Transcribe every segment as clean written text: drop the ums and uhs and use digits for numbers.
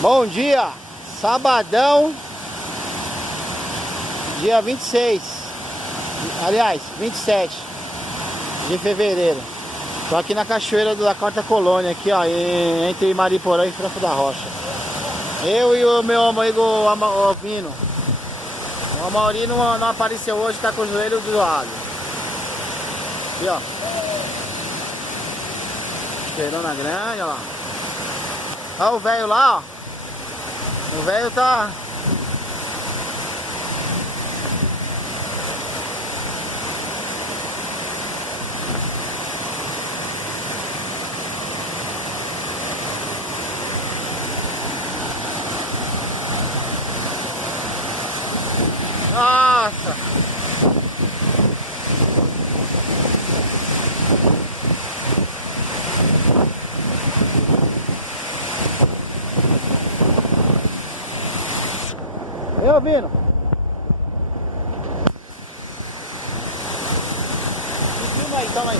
Bom dia, sabadão, dia 26, aliás, 27 de fevereiro. Tô aqui na cachoeira da Quarta Colônia, aqui ó, entre Mariporã e Franco da Rocha. Eu e o meu amigo Vino. O Amauri não apareceu hoje, tá com o joelho do lado. Aqui ó. Cheirona grande, ó lá. Olha o velho lá, ó. O velho tá... Nossa! Eu Vino. Me filma aí, calma aí.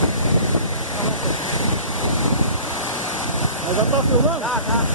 Mas já tá filmando? Tá.